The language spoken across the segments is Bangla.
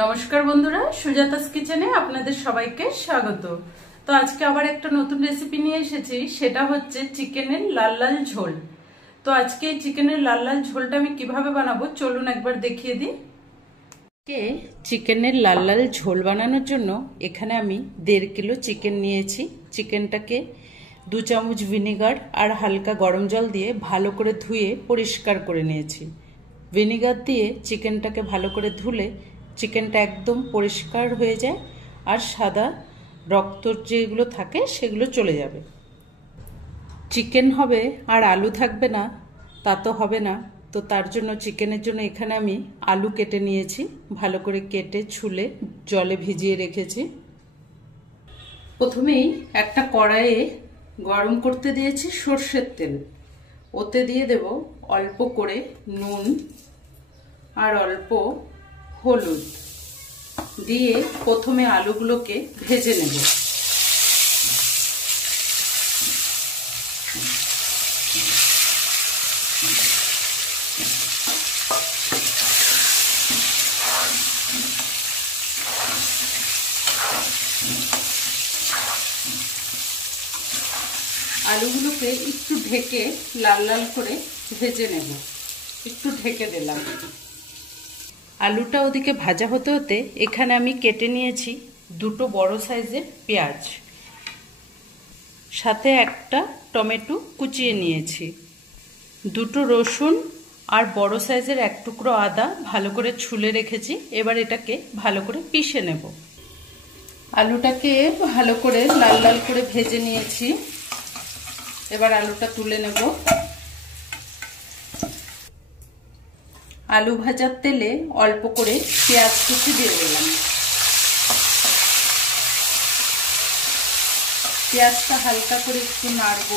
নমস্কার বন্ধুরা, সুজাতাস কিচেনে আপনাদের সবাইকে স্বাগত। তো আজকে আবার একটা নতুন রেসিপি নিয়ে এসেছি, সেটা হচ্ছে চিকেনের লাল লাল ঝোল। তো আজকে এই চিকেনের লাল লাল ঝোলটা আমি কিভাবে বানাবো চলুন একবার দেখিয়ে দিই। চিকেনের লাল লাল ঝোল বানানোর জন্য এখানে আমি 1.5 কিলো চিকেন নিয়েছি। চিকেনটাকে 2 চামচ ভিনেগার আর হালকা গরম জল দিয়ে ভালো করে ধুয়ে পরিষ্কার করে নিয়েছি। ভিনেগার দিয়ে চিকেনটাকে ভালো করে ধুলে চিকেনটা একদম পরিষ্কার হয়ে যায় আর সাদা রক্ত যেগুলো থাকে সেগুলো চলে যাবে। চিকেন হবে আর আলু থাকবে না তা তো হবে না, তো তার জন্য চিকেনের জন্য এখানে আমি আলু কেটে নিয়েছি, ভালো করে কেটে ছুলে জলে ভিজিয়ে রেখেছি। প্রথমেই একটা কড়াইয়ে গরম করতে দিয়েছি সর্ষের তেল, ওতে দিয়ে দেব অল্প করে নুন আর অল্প হলুদ দিয়ে প্রথমে আলুগুলোকে ভেজে নেব। আলুগুলোকে একটু ঢেকে লাল লাল করে ভেজে নেব। একটু ঢেকে দিলাম। আলুটা ওদিকে ভাজা হতে হতে এখানে আমি কেটে নিয়েছি 2 বড় সাইজের পেঁয়াজ, সাথে একটা টমেটো কুচিয়ে নিয়েছি, 2 রসুন আর বড় সাইজের 1 টুকরো আদা ভালো করে ছুলে রেখেছি। এবার এটাকে ভালো করে পিষে নেব। আলুটাকে ভালো করে লাল লাল করে ভেজে নিয়েছি, এবার আলুটা তুলে নেব। আলু ভাজার তেলে অল্প করে পেঁয়াজ কুচি দিয়ে দিলাম। পেঁয়াজটা হালকা করে একটু নাড়ব।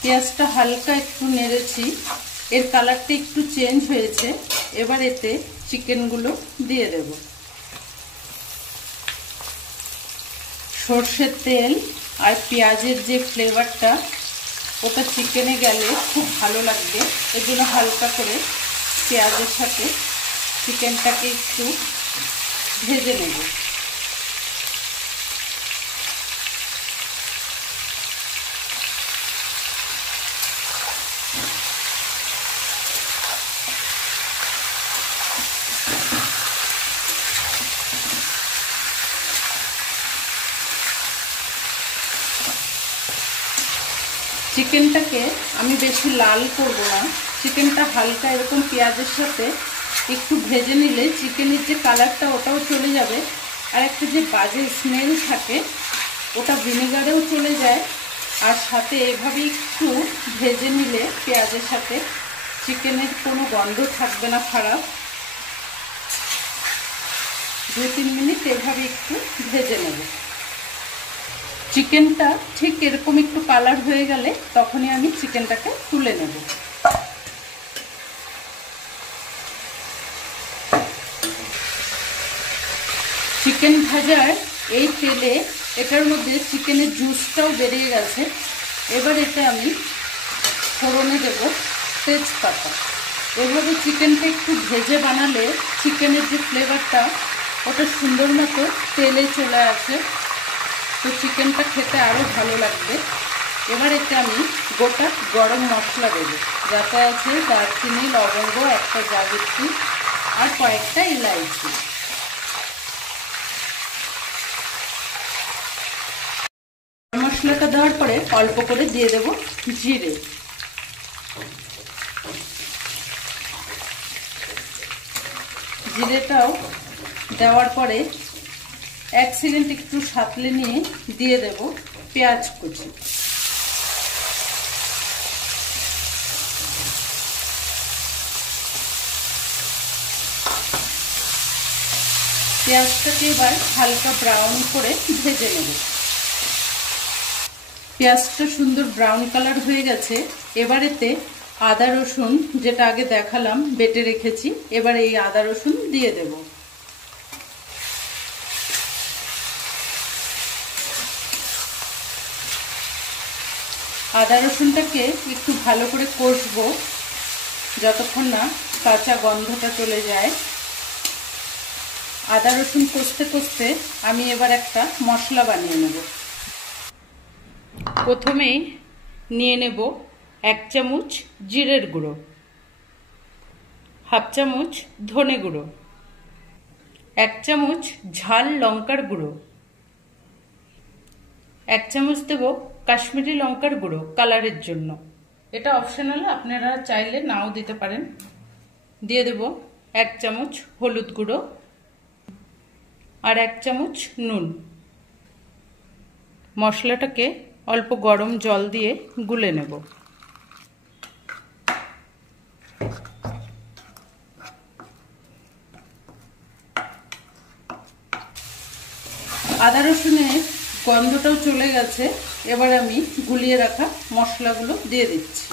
পেঁয়াজটা হালকা একটু নেড়েছি, এর কালারটা একটু চেঞ্জ হয়েছে। এবার এতে চিকেনগুলো দিয়ে দেব। সর্ষের তেল আর পেঁয়াজের যে ফ্লেভারটা ওটা চিকেনে গেলে খুব ভালো লাগবে, এর জন্য হালকা করে পেঁয়াজের সাথে চিকেনটাকে একটু ভেজে নেব। চিকেনটাকে আমি বেশি লাল করব না, চিকেনটা হালকা এরকম পেঁয়াজের সাথে একটু ভেজে নিলে চিকেনের যে কালারটা ওটাও চলে যাবে, আর একটা যে বাজে স্মেল থাকে ওটা ভিনেগারেও চলে যায়। আর সাথে এভাবে একটু ভেজে নিলে পেঁয়াজের সাথে চিকেনের কোনো গন্ধ থাকবে না খারাপ। 2-3 মিনিট এভাবে একটু ভেজে নেব। চিকেনটা ঠিক এরকম একটু কালার হয়ে গেলে তখনই আমি চিকেনটাকে তুলে নেব। চিকেন ভাজার এই তেলে এটার মধ্যে চিকেনের জুসটাও বেরিয়ে গেছে। এবার এতে আমি ফোড়নে দেব তেজপাতা। এভাবে চিকেনটা একটু ভেজে বানালে চিকেনের যে ফ্লেভারটা ওটা সুন্দর মতো তেলে চলে আসে, তো চিকেনটা খেতে আরও ভালো লাগবে। এবার এতে আমি গোটা গরম মশলা দেব, যাতে আছে দারচিনি, লবঙ্গ, একটা জাবিত্রি আর কয়েকটা ইলাইচি। মশলাটা দেওয়ার পরে অল্প করে দিয়ে দেব জিরে। জিরেটাও দেওয়ার পরে 1 সেকেন্ড একটু সাঁতলে নিয়ে দিয়ে দেব পেঁয়াজ কুচি। পেঁয়াজটাকে এবার হালকা ব্রাউন করে ভেজে নেব। পেঁয়াজটা সুন্দর ব্রাউন কালার হয়ে গেছে। এবার এতে আদা রসুন, যেটা আগে দেখালাম বেটে রেখেছি, এবার এই আদা রসুন দিয়ে দেব। আদা রসুনটাকে একটু ভালো করে কষবো, যতক্ষণ না কাঁচা গন্ধটা চলে যায়। আদা রসুন কষতে কষতে আমি এবার একটা মশলা বানিয়ে নেব। প্রথমেই নিয়ে নেব 1 চামচ জিরের গুঁড়ো, হাফ চামচ ধনে গুঁড়ো, 1 চামচ ঝাল লঙ্কার গুঁড়ো, 1 চামচ দেব কাশ্মীরি লঙ্কার গুঁড়ো কালারের জন্য। এটা অপশনাল, আপনারা চাইলে নাও দিতে পারেন। দিয়ে দেব 1 চামচ হলুদ গুঁড়ো আর 1 চামচ নুন। মশলাটাকে অল্প গরম জল দিয়ে গুলে নেব। আদা রসুনের গন্ধটাও চলে গেছে। এবার আমি গুলিয়ে রাখা মশলাগুলো দিয়ে দিচ্ছি।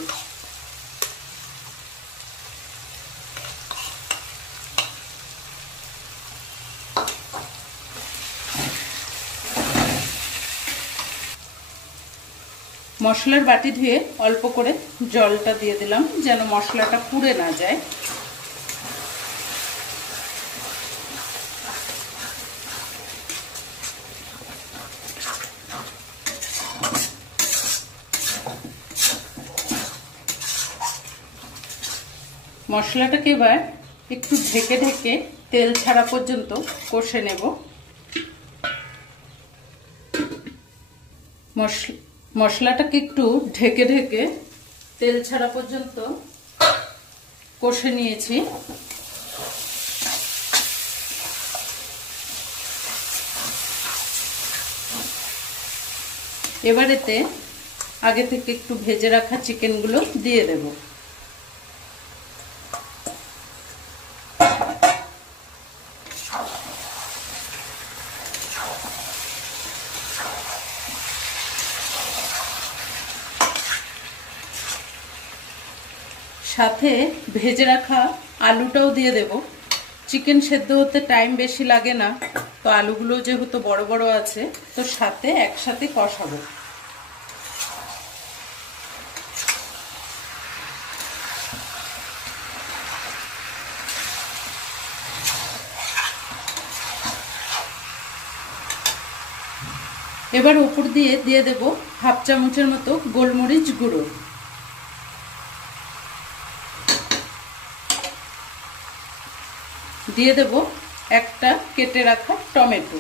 মশলার বাটি ধুয়ে অল্প করে জলটা দিয়ে দিলাম যেন মশলাটা পুড়ে না যায়। মশলাটাকে এবার একটু ঢেকে ঢেকে তেল ছাড়া পর্যন্ত কষে নেব। মশলাটাকে একটু ঢেকে ঢেকে তেল ছাড়া পর্যন্ত কষে নিয়েছি। এবার এতে আগে থেকে একটু ভেজে রাখা চিকেনগুলো দিয়ে দেব। সাথে ভেজে রাখা আলুটাও দিয়ে দেব। চিকেন সেদ্ধ হতে টাইম বেশি লাগে না, তো আলুগুলো যেহেতু বড় বড় আছে তো সাথে একসাথে কষাবো। এবার উপর দিয়ে দেব হাফ চামচের মতো গোলমরিচ গুঁড়ো। দিয়ে দেব একটা কেটে রাখা টমেটো।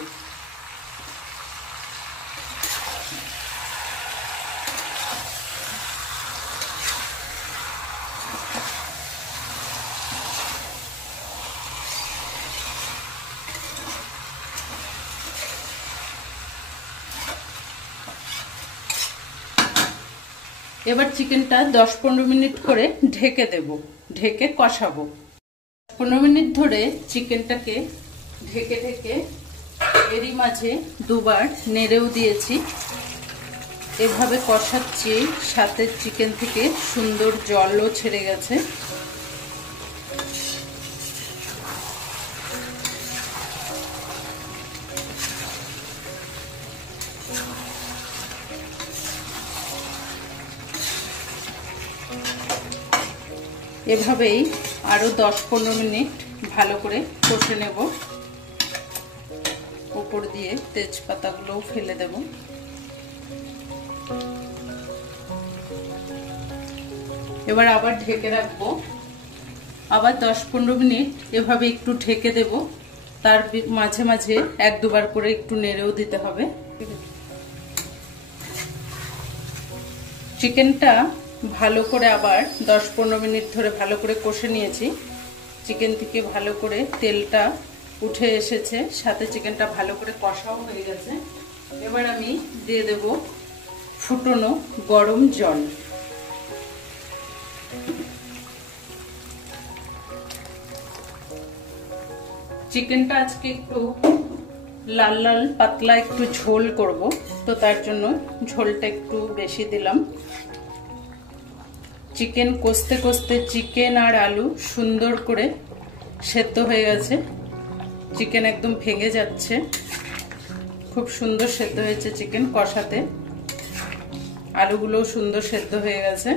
এবার চিকেনটা 10-15 মিনিট করে ঢেকে দেব, ঢেকে কষাবো। 15 মিনিট ধরে চিকেনটাকে ঢেকে ঢেকে এরই মাঝে দুবার নেড়েও দিয়েছি। এভাবে কষাচ্ছি, সাথে চিকেন থেকে সুন্দর জলও ছেড়ে গেছে। এভাবেই আরো 10-15 মিনিট ভালো করে কষে নেব। উপর দিয়ে তেজপাতাগুলোও ফেলে দেব। এবার আবার ঢেকে রাখবো। আবার 10-15 মিনিট এভাবে একটু ঢেকে দেব। তার মাঝে মাঝে 1-2 বার করে একটু নেড়েও দিতে হবে। চিকেনটা ভালো করে আবার 10-15 মিনিট ধরে ভালো করে কষে নিয়েছি। চিকেন থেকে ভালো করে তেলটা উঠে এসেছে, সাথে চিকেনটা ভালো করে কষাও হয়ে গেছে। এবার আমি দিয়ে দেব ফুটনো গরম জল। চিকেনটা আজকে একটু লাল লাল পাতলা একটু ঝোল করব, তো তার জন্য ঝোলটা একটু বেশি দিলাম। চিকেন কষতে কষতে চিকেন আর আলু সুন্দর করে সেদ্ধ হয়ে গেছে। চিকেন একদম ভেঙে যাচ্ছে, খুব সুন্দর সেদ্ধ হয়েছে চিকেন কষাতে। আলুগুলোও সুন্দর সেদ্ধ হয়ে গেছে।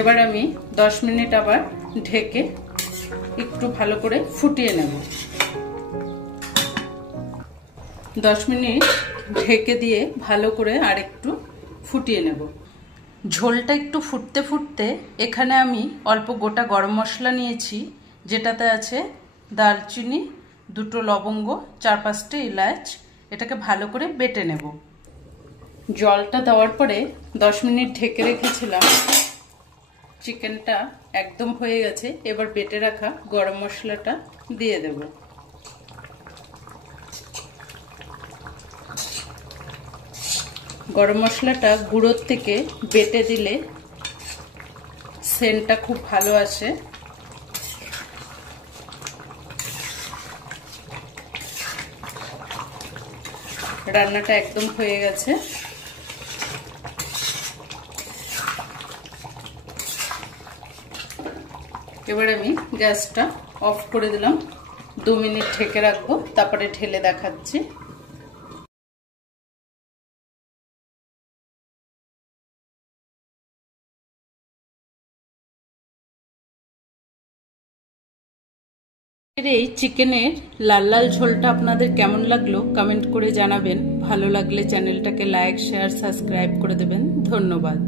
এবার আমি 10 মিনিট আবার ঢেকে একটু ভালো করে ফুটিয়ে নেব। 10 মিনিট ঢেকে দিয়ে ভালো করে আর একটু ফুটিয়ে নেব। ঝোলটা একটু ফুটতে ফুটতে এখানে আমি অল্প গোটা গরম মশলা নিয়েছি, যেটাতে আছে দারচিনি, 2টো লবঙ্গ, 4-5টা এলাচ। এটাকে ভালো করে বেটে নেব। জলটা দেওয়ার পরে 10 মিনিট ঢেকে রেখেছিলাম। চিকেনটা একদম হয়ে গেছে। এবার বেটে রাখা গরম মশলাটা দিয়ে দেব। গরম মশলাটা গুঁড়োর থেকে বেটে দিলে সেন্টটা খুব ভালো আসে। রান্নাটা একদম হয়ে গেছে। এবার আমি গ্যাসটা অফ করে দিলাম। 2 মিনিট ঢেকে রাখবো, তারপরে ঢেলে দেখাচ্ছি। এই চিকেনের লাল লাল ঝোলটা আপনাদের কেমন লাগলো কমেন্ট করে জানাবেন। ভালো লাগলে চ্যানেলটাকে লাইক, শেয়ার, সাবস্ক্রাইব করে দেবেন। ধন্যবাদ।